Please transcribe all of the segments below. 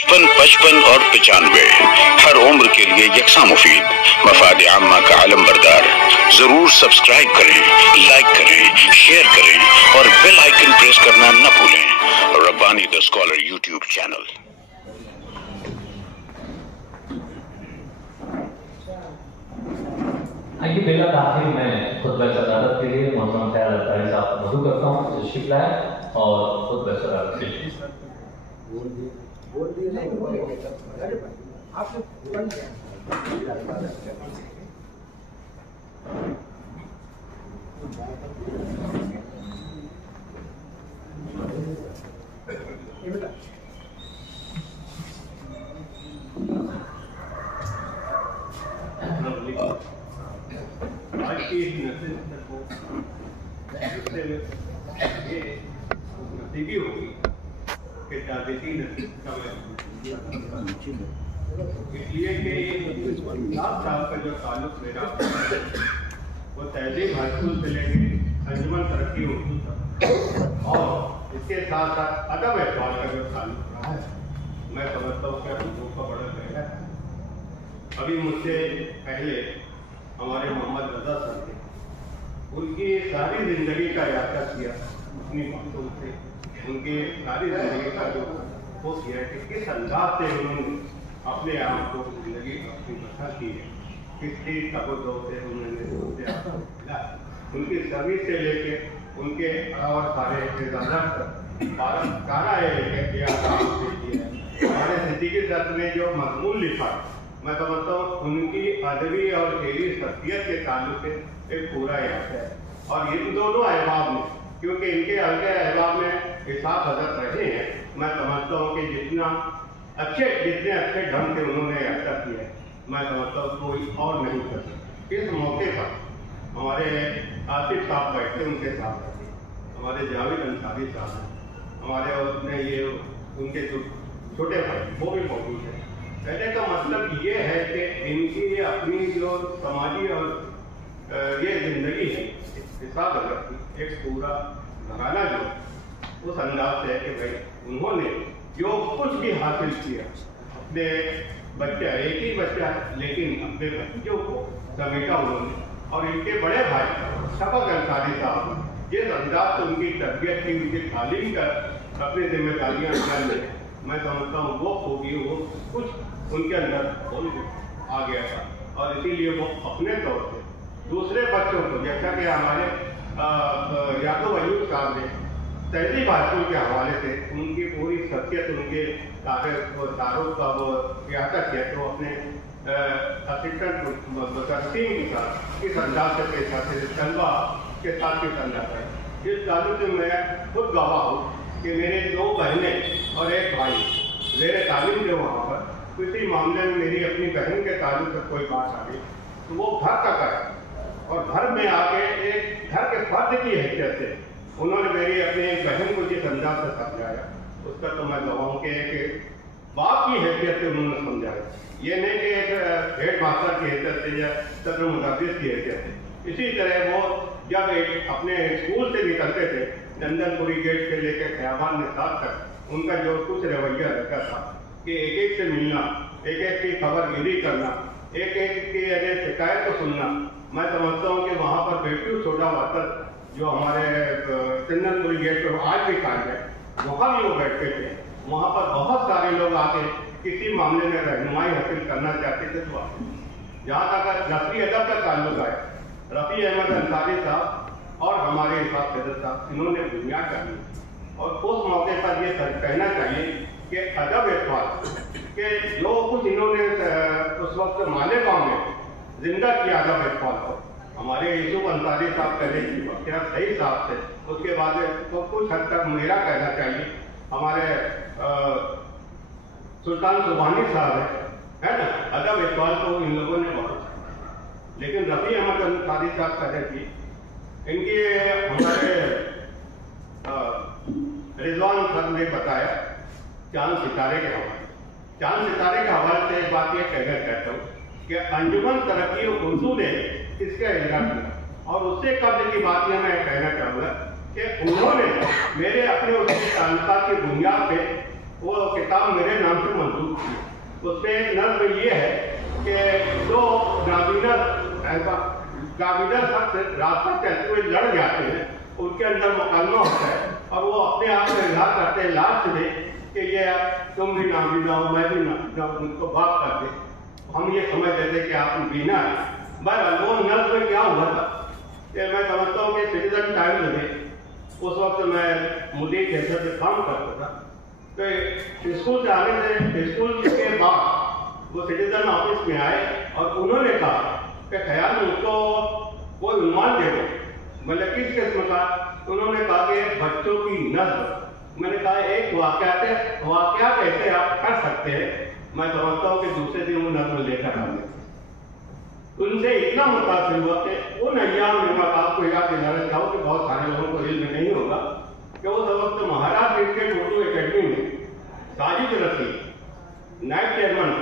55 और 95 हर उम्र के लिए यकसा मुफीद, मफाद आम्मा का आलम बरदार। जरूर सब्सक्राइब करें, लाइक करें, शेयर करें और बेल आइकन प्रेस करना न भूलें। Rabbani the scholar YouTube channel. आइए बेला आखिर में खुतबा सदारत के लिए मोहतरम ख्याल अतारी साहब मधु करता हूँ, तशरीफ लाए और खुतबा सदारत के लिए। बोल दिए नहीं बोलेंगे आपसे बन गया। आज की इस नसीहत को नसीबी होगी कि जादती नसीहत का इसलिए कि 7 साल का जो ताल्लुक मेरा वो तहजीब हाईस्कूल से लेकर अंजुमन तरक्की उर्दू तक और इसके साथ साथ अदब एतबार का जो ताल्लुक रहा है, मैं समझता हूँ कि उर्दू का बड़ा गहरा है। अभी मुझसे पहले हमारे मोहम्मद रजा सर थे, उनकी सारी जिंदगी का यात्रा किया अपनी बातों से, उनकी सारी जिंदगी का जो वो किया कि किस अंदाज से उन्होंने अपने आप को जिंदगी अपनी बसा की है, किसकी तबद्दो से उन्होंने उनकी सर्विस से लेके उनके और सारे हमारे सिद्दीकी सर ने जो मजमून लिखा, मैं समझता हूँ उनकी अदबी और शेरी शख्सियत के ताल्लुक से एक पूरा याद है। और इन दोनों अहबाब में, क्योंकि इनके अलग अहबाब में इसाक हजरत रहे हैं, मैं समझता हूँ कि जितने अच्छे ढंग से उन्होंने यात्रा किया है, मैं समझता हूँ कोई और नहीं कर सकता। इस मौके पर हमारे आसिफ साहब बैठे, उनके साथ बैठे हमारे जावेद अंसारी साहब, हमारे ये उनके जो छोटे भाई वो भी मौजूद है। कहने का मतलब ये है कि इनकी अपनी जो समाजी और ये जिंदगी है, हिसाब अगर एक पूरा घराना जो उस अंदाज से है कि भाई उन्होंने जो कुछ भी हासिल किया अपने बच्चा, एक ही बच्चा लेकिन अपने बच्चों को समेटा उन्होंने। और इनके बड़े भाई शफक अंसारी साहब जिस अंदाज से उनकी तरबियत की, उनकी तालीम कर अपनी जिम्मेदारियाँ अंजाम में, मैं समझता हूँ वो खूबी वो कुछ उनके अंदर आ गया था। और इसीलिए वो अपने तौर से दूसरे बच्चों को, जैसा कि हमारे यादव अयूब साहब ने तहजीब हाईस्कूल के हवाले से उनकी पूरी शख्सियत, उनके तारुफ का वो यात्रा किया, तो अपने असिस्टेंट तकसीम के साथ किस अंदाज से पेश आते थे, तलबा के साथ किस अंदाज है। इस ताल्लुक से मैं खुद गवाह हूँ कि मेरे 2 बहनें और 1 भाई मेरे तालीम थे वहाँ पर। किसी मामले में मेरी अपनी बहन के ताल्लुक से कोई बात आ गई तो वो घर का करा, और घर में आके एक घर के फर्द की हैसियत से उन्होंने मेरी अपनी बहन को जिस अंदाज से समझाया, उसका तो मैं गवाह हूँ कि एक बाप की हैसियत से उन्होंने समझाया। ये नहीं कि एक हेड मास्टर की हैसियत से या सदर मुदर्रिस की हैसियत से। इसी तरह वो जब अपने स्कूल से निकलते थे, लंदनपुरी गेट से लेकर खयाबान निसाब तक उनका जो कुछ रवैया रहता था कि एक से मिलना, एक की खबरगिरी करना, एक की अगर शिकायत को सुनना। मैं समझता हूँ कि वहाँ पर बेटू सोडा वाटर जो हमारे लंदनपुरी गेट पर आज भी कायम है, वहाँ भी वो बैठते थे। वहाँ पर बहुत सारे लोग आके किसी मामले में रहनुमाई हासिल करना चाहते थे तो आते। जहाँ तक नसरी अदब का ताल्लुक है, रफ़ी अहमद अंसारी साहब और हमारे इसाक सदर साहब, इन्होंने बुनियाद करनी। और उस मौके पर ये कहना चाहिए कि अदब एतबार के जो कुछ इन्होंने उस वक्त मालेगांव में जिंदा किया अदब एतबार को, हमारे यूसुफ अंसारी साहब पहले बख्तियार सही साहब थे, उसके बाद तो कुछ हद तक मेरा कहना चाहिए हमारे सुल्तान सुबहानी साहब है ना, अदब एतबार को इन लोगों ने बहुत। लेकिन रफ़ी अहमद अंसारी साहब कहते थी, इनके हमारे रिजवान सर ने बताया चांद सितारे के हवाले से एक बात ये कहना चाहता हूँ कि अंजुमन तरक्की उर्दू ने इसका इजरा किया। और उससे कब्ल की बात यह मैं कहना चाहूँगा कि उन्होंने मेरे अपने उसके ताल्लुकात की बुनियाद पे वो किताब मेरे नाम से मंजूर एक नज़्म ये है कि जो नाबीना शख्स रास्ता चलते हुए लड़ जाते हैं, उनके अंदर मुकदमा होता है और वो अपने आप में इजहार करते हैं लास्ट में कि ये तुम भी नाबीना हो, मैं भी नाबीना हूँ, उनको बात करते हम ये समझ लेते कि आप बीना है। बहरहाल वो नज़्म में क्या हुआ था कि मैं समझता हूँ कि सिटीजन टाइम्स में उस वक्त मैं मुदीर के हैसियत से काम करता था, तो स्कूल से आने से स्कूल के बाद वो सिटीजन ऑफिस में आए और उन्होंने कहा कि ख्याल मुझको कोई उन्मान दे दो। मतलब किस किस्म का? उन्होंने कहा कि बच्चों की नज़्म। मैंने कहा एक वाक़या कैसे आप कर सकते हैं? मैं समझता हूँ कि दूसरे दिन वो नज़्म लेकर आने उनसे इतना मुतासिर हुआ कि उन अय्याम में मैं आपको याद दिलाना चाहूँ कि बहुत सारे लोगों को इल्म नहीं होगा कि उस वक्त महाराज क्रिकेट उर्दू एकेडमी में साजिद रफी नायब चेयरमैन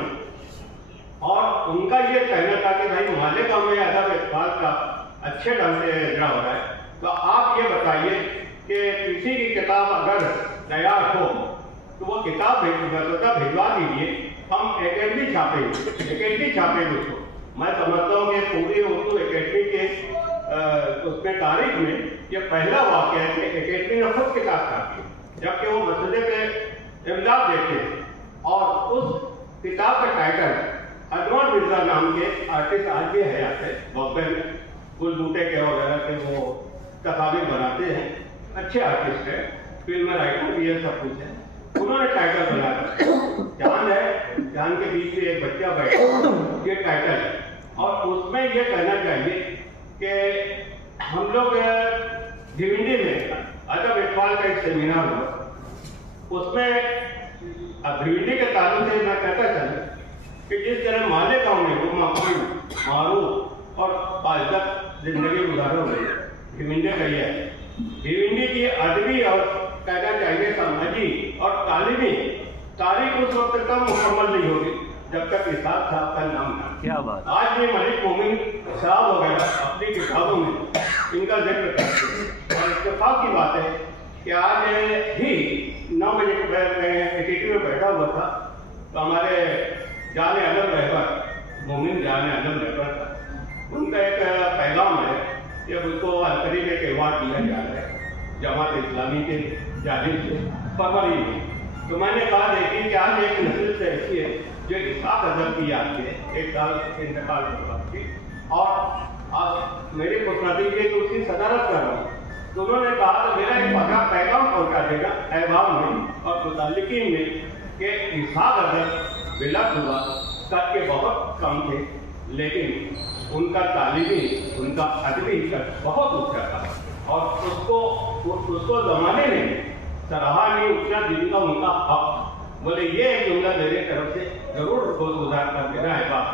और उनका ये कहना था कि भाई मालिका में अदब इक़बाल का अच्छे ढंग से इजरा हो रहा है, तो आप ये बताइए कि किसी की किताब अगर तैयार हो तो वो किताब भिजवा दीजिए, हम एकेडमी छापेंगे उसको। मैं समझता हूँ कि पूरी उर्दू एकेडमी के उसमें तारीख में ये पहला वाक़या है कि एकेडमी ने खुद किताब छापी, जबकि वो मसले पे इमदाद देते हैं। और उस किताब का टाइटल अजमल मिर्जा नाम के आर्टिस्ट आज भी हयात है, बॉम्बे में गुल बूटे के वगैरह के वो तस्वीर बनाते हैं, अच्छे आर्टिस्ट है, फिल्म राइटर भी है, सब कुछ है। उन्होंने टाइटल बनाया जान है, जान के बीच में एक बच्चा बैठा, ये टाइटल है। और उसमें ये कहना चाहिए कि हम लोग भिवंडी में अदब इक़बाल का एक सेमिनार हुआ, उसमें भिवंडी के ताल्लुक से मैं कहता चलूँ कि जिस तरह मालेगांव में वो मारूफ और पायदक जिंदगी गुजारो गई, भिवंडी का ये है। भिवंडी की अदबी और कहना चाहिए समाजी और तालीमी तारीख उस वक्त तक मुकम्मल नहीं होगी जब तक इसाक साहब का नाम ना। क्या बात। आज भी मलिक मोमिन साहब वगैरह अपनी किताबों में इनका जिक्र करते हैं और इत्तेफाक की बात है कि आज ही 9 बजे टिकट में बैठा हुआ था तो हमारे जाने अलम रहबर मोमिन जाने अलम रहबर था, उनका एक पैगाम है कि उसको अलकरीब एक अवार्ड दिया जा रहा है जमात इस्लामी के जानिब से फरवरी में। तो मैंने कहा देखिए कि आज एक नस्ल से ऐसी है जो इसाक अजहर की याद है, 1 साल के इंतकाल के बाद की, और आज मेरी खुशनसीबी है कि उसकी सदारत कर रहा हूँ। तो उन्होंने कहा कि मेरा एक पैगाम पहुँचा देगा अहबाब में और मुतालिकीन में कि इसाक अजहर बिलक हुआ करके बहुत कम थे, लेकिन उनका तालीमी उनका अदबी बहुत ऊँचा था और उसको ज़माने में सराहा नहीं उठना जिनका उनका हक। बोले ये एक जुमला मेरे तरफ से जरूर गुजार कर देना है बात।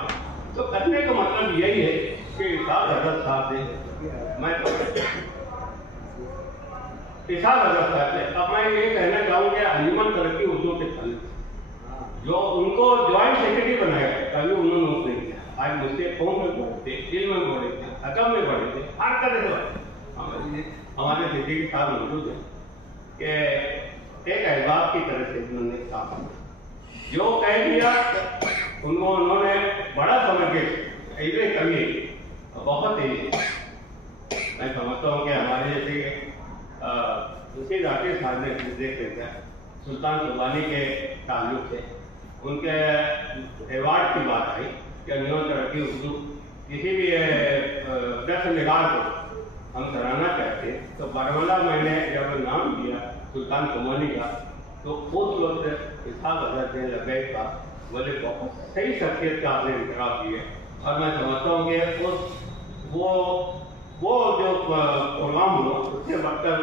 तो करने का मतलब यही है कि इसाक अजहर साहब से मैं इसाक अजहर साहब से अब मैं ये कहना चाहूँगा अंजुमन तरक्की उर्दू के फल जो उनको ज्वाइंट सेक्रेटरी बनाया कभी उन्होंने उस नहीं किया। आज मुझसे कौन में पढ़े थे, इल्म में पढ़े थे, अदब में पढ़े थे, हर तरह से हमारे सिद्दीकी साहब मौजूद है कि एक अहबाब की तरह से उन्होंने काम जो कह दिया उनको उन्होंने बड़ा समझ के ऐसे कभी बहुत ही मैं समझता हूँ कि हमारे जैसे उसी राकेश साहब ने देख लिया सुल्तान सुबानी के ताल्लुक से उनके अवार्ड की बात आई कि अंजुमन तरक्की उर्दू किसी भी दस निगार को हम सराहना चाहते हैं। तो बारमला मैंने जब नाम दिया सुल्तान सुबानी का तो उस वक्त इसाक अजहर ने लगैब का बोले बहुत सही शख्सियत का आपने इंतखाब किया और मैं समझता हूँ कि उस वो जो प्रोग्राम हुआ उससे बढ़कर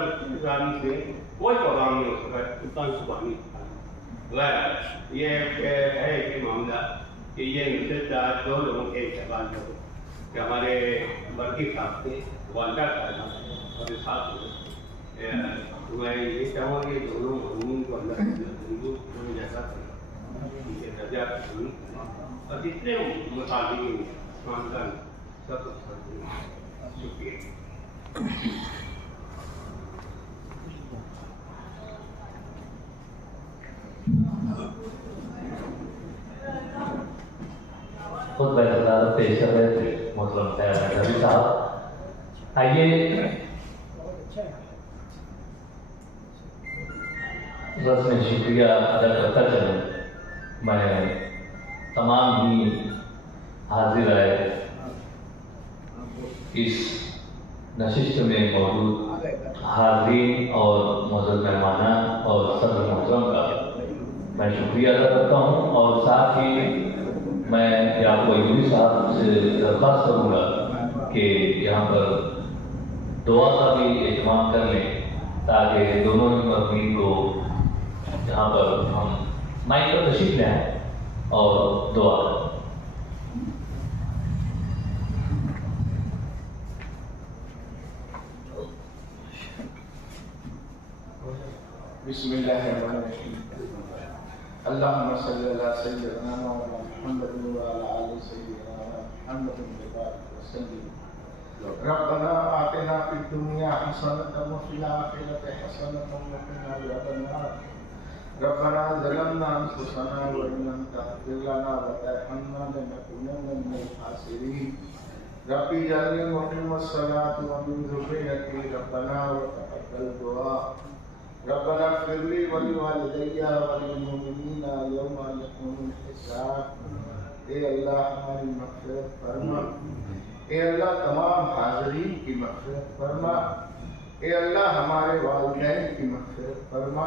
से कोई प्रोग्राम नहीं हो सका सुल्तान सुबानी वह ये है कि मामला कि ये निश्चित आज 2 लोगों के इस्तेमाल हो कि हमारे वर्की साहब थे वालदा साहब और साथ मैं ये चाहूँगा कि दोनों मजमून को अंदर हिंदू जैसा उनके दर्जा और जितने मुताबिक खानदान सब शुक्रिया। खुद बैठकर पेश कर रहे थे मोहतरम सैयद नबी साहब। आइए बस में शुक्रिया अदा करता चलूँ। मैं तमाम ही हाजिर आए इस नशिस्त में मौजूद हाज़रीन और मुअज़्ज़ज़ मेहमानान और सदर मोहतरम का मैं शुक्रिया अदा करता हूँ, और साथ ही मैं आपको यूनी साहब से दरख्वास्त करूँगा कि यहाँ पर दुआ का भी एहतमाम कर लें, ताकि दोनों ही मरहूमीन को यहाँ पर हम माइक पर तशरीफ ले आएँ और दुआ करें। बिस्मिल्लाहिर्रहमानिर्रहीम। अल्लाहुम्मा सल्लि अला सय्यिदिना मुहम्मद व अला आलि सय्यिदिना मुहम्मद व सल्लिम। रब्बना आतिना फिद दुनिया हसनतन व फिल आखिरति हसनतन व क़िना अज़ाबन्नार। रब्बना ज़लमना अनफुसना व इन लम तग़फिर लना व तरहमना लनकुनन्ना मिनल ख़ासिरीन। रब्बी जअलनी मुक़ीमस सलाति व मिन ज़ुर्रिय्यती रब्बना व तक़ब्बल दुआ। रब्बना इग़फिर ली व लिवालिदैया व लिलमुमिनीना यौमा यक़ूमुल हिसाब। ए अल्लाह हमारी मग़फ़िरत फरमा, ए अल्लाह तमाम हाज़रीन की मग़फ़िरत फरमा, ए अल्लाह हमारे वालिदैन की मग़फ़िरत फरमा,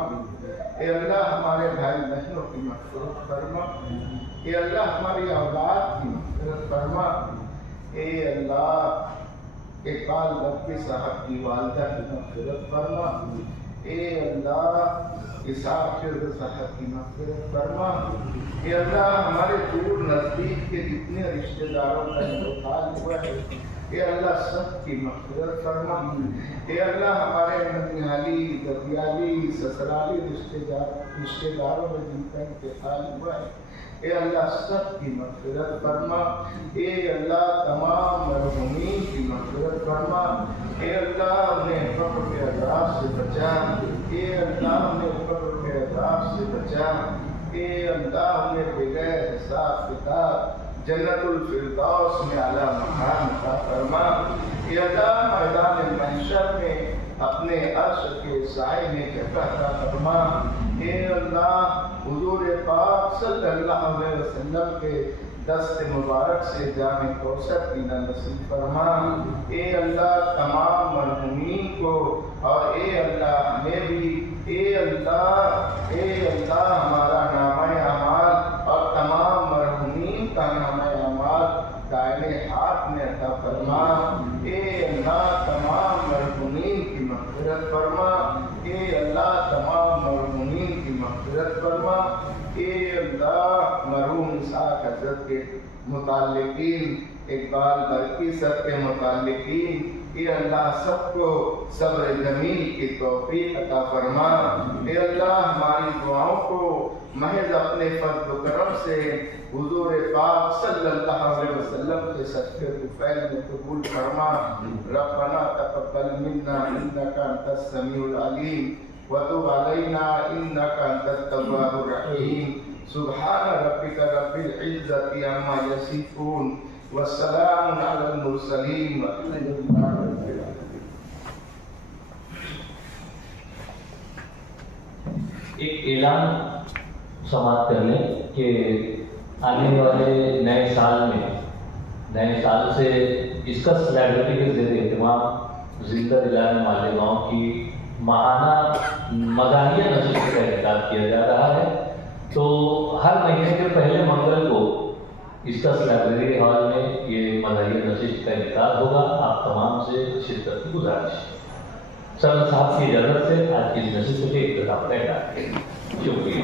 ए अल्लाह हमारे भाई बहनों की मग़फ़िरत फरमा, ए अल्लाह हमारी औलाद की मग़फ़िरत फरमा, ए अल्लाह इक़बाल नबी साहब की वालिदा की मग़फ़िरत फरमा, ए अल्लाह इसाफ़िर साहब की मग़फ़िरत फरमा, ए अल्लाह हमारे दूर नज़दीक के जितने रिश्तेदारों का इंतकाल हुआ है, ए अल्लाह सब की मग़फ़िरत फरमा, ए अल्लाह हमारे ननिहाली ददियाली ससुराली रिश्तेदारों में जिनका इंतकाल हुआ है, ए अल्लाह सब की मग़फ़िरत फरमा, ए अल्लाह तमाम मरहूमीन की मग़फ़िरत फरमा, ए अल्लाह उन्हें कब्र के अज़ाब से बचा, ए अल्लाह उन्हें कब्र के अज़ाब से बचा, ए अल्लाह उन्हें बगैर हिसाब किताब जन्नतुल फिरदौस में आला मकाम अता फरमा, ए अल्लाह मैदान महशर में अपने अर्श के साए में जगह अता फरमा, ए अल्लाह हुजूर पाक सल्लल्लाहु अलैहि वसल्लम के दस्त मुबारक से जामे कौसर पीना नसीब फरमा, ए अल्लाह तमाम मरहूमीन को और ए अल्लाह हमें भी, ए अल्लाह हमारा नामे अमाल और तमाम मरहूमीन का नामे अमाल दायने हाथ में अता फरमा, ए अल्लाह तमाम मरहूमीन की मग़फ़िरत फरमा, ए अल्लाह तमाम मरहूमीन की मग़फ़िरत फरमा, ए अल्लाह मरहूम इसाक़ हज़रत के मुताल्लिकीन इक़बाल बरकी सर के मुताल्लिकीन, ए अल्लाह सबको सब्र जमील की तौफ़ीक़ अता फरमा, ए अल्लाह हमारी दुआओं को महज अपने फज़्ल करम से हुज़ूर पाक सल्लल्लाहु अलैहि वसल्लम के सदक़े तुफ़ैल में कबूल फरमा। रब्बना तक़ब्बल मिन्ना इन्नका अंतस समीउल अलीम व तुब अलैना इन्नका अंतत तव्वाबुर रहीम। सुब्हान रब्बिका रब्बिल इज़्ज़ति अम्मा यसिफून व सलामुन अलल मुरसलीन वल्हम्दुलिल्लाहि रब्बिल आलमीन। एक ऐलान समाप्त कर लें कि आने वाले नए साल से इसका लाइब्रेरी के ज़रिए एहतमाम जिंदा दिलाने मालेगांव की माहाना मज़ाहिया नशिस्त का इनेकाद किया जा रहा है। तो हर महीने के पहले मंगल को इसका लाइब्रेरी हॉल में ये मज़ाहिया नशिस्त का इनेकाद होगा। आप तमाम से शिरकत की गुजारिश। सर साहब की इजाज़त से आज की नशिस्त के इख्तिताम का ऐलान। शुक्रिया।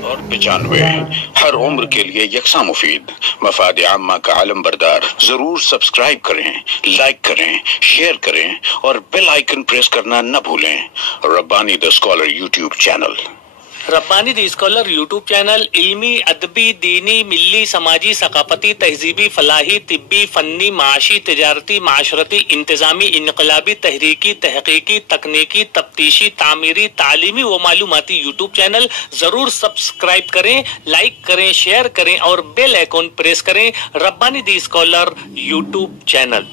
और 95 हर उम्र के लिए यकसा मुफीद मफाद आम्मा का आलम बरदार। जरूर सब्सक्राइब करें, लाइक करें, शेयर करें और बेल आइकन प्रेस करना न भूलें। Rabbani the scholar YouTube channel. Rabbani the scholar YouTube channel इल्मी, अदबी, दीनी, मिली, समाजी, सकाफती, तहजीबी, फलाही, तिब्बी, फन्नी, माशी, तिजारती, माशरती, इंतजामी, इनकलाबी, तहरीकी, तहकीकी, तकनीकी, तफ्तीशी, तामीरी, तालीमी व मालूमाती यूट्यूब चैनल जरूर सब्सक्राइब करें, लाइक करें, शेयर करें और बेल आइकॉन प्रेस करें। Rabbani the scholar YouTube channel.